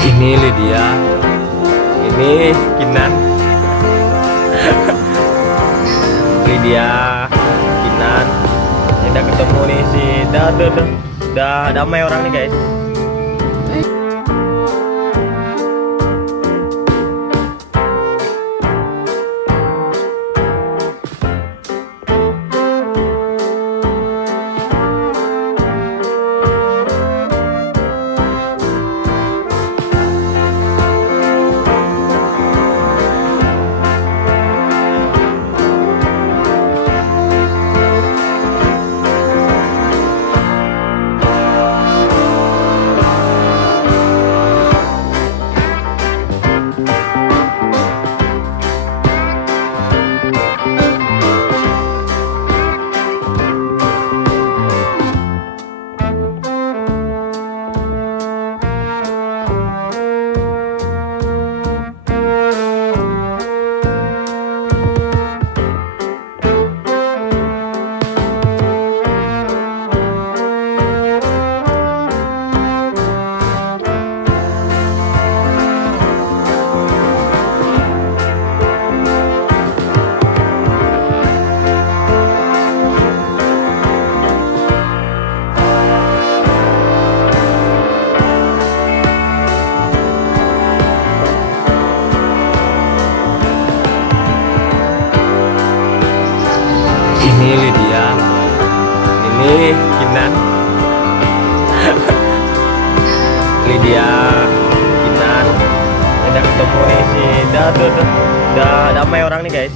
Ini Lydia, ini Kinan. Lydia, Kinan, ini udah ketemu nih si, udah damai orang nih guys. Ini Lydia, ini Kinan. Lydia, Kinan, ini udah ketemu nih si, udah damai orang nih guys.